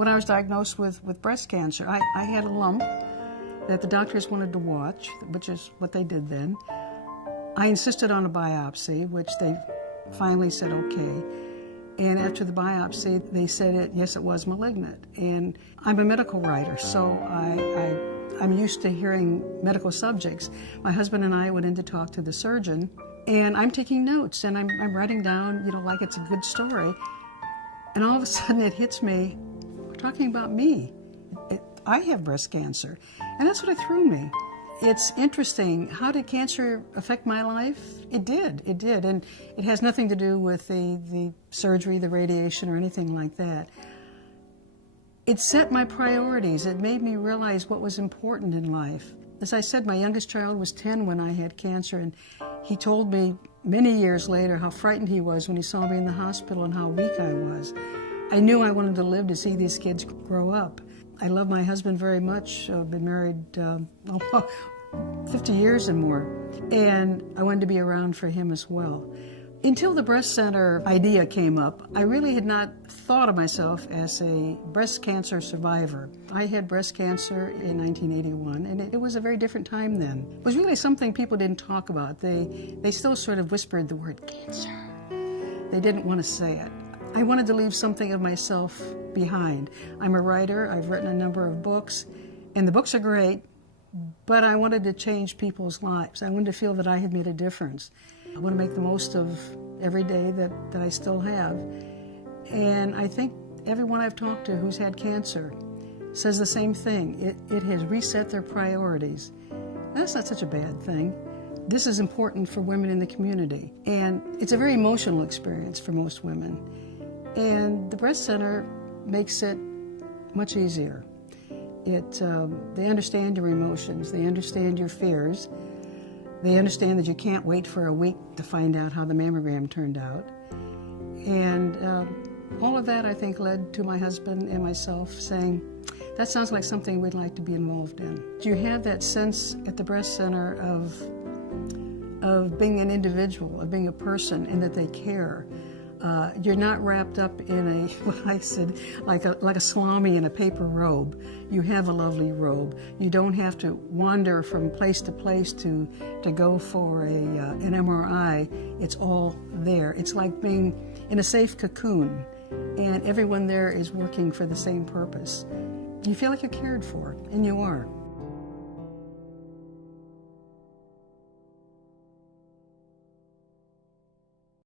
When I was diagnosed with breast cancer, I had a lump that the doctors wanted to watch, which is what they did then. I insisted on a biopsy, which they finally said okay. And after the biopsy, they said yes, it was malignant. And I'm a medical writer, so I'm used to hearing medical subjects. My husband and I went in to talk to the surgeon, and I'm taking notes, and I'm writing down, like it's a good story. And all of a sudden it hits me, we're talking about me. I have breast cancer, and that's what threw me. It's interesting. How did cancer affect my life? It did, and it has nothing to do with the surgery, the radiation, or anything like that. It set my priorities. It made me realize what was important in life. As I said, my youngest child was 10 when I had cancer, and he told me many years later how frightened he was when he saw me in the hospital and how weak I was. I knew I wanted to live to see these kids grow up. I love my husband very much. I've been married 50 years and more, and I wanted to be around for him as well. Until the breast center idea came up, I really had not thought of myself as a breast cancer survivor. I had breast cancer in 1981, and it was a very different time then. It was really something people didn't talk about. They still sort of whispered the word cancer. They didn't want to say it. I wanted to leave something of myself behind. I'm a writer. I've written a number of books, and the books are great, but I wanted to change people's lives. I wanted to feel that I had made a difference. I want to make the most of every day that I still have. And I think everyone I've talked to who's had cancer says the same thing. It has reset their priorities. That's not such a bad thing. This is important for women in the community. And it's a very emotional experience for most women. And the breast center makes it much easier. They understand your emotions. They understand your fears. They understand that you can't wait for a week to find out how the mammogram turned out. And all of that, I think, led to my husband and myself saying, that sounds like something we'd like to be involved in. You have that sense at the breast center of being an individual, of being a person, and that they care. You're not wrapped up in what I said, like a salami in a paper robe. You have a lovely robe. You don't have to wander from place to place to go for an MRI. It's all there. It's like being in a safe cocoon, and everyone there is working for the same purpose. You feel like you're cared for, and you are.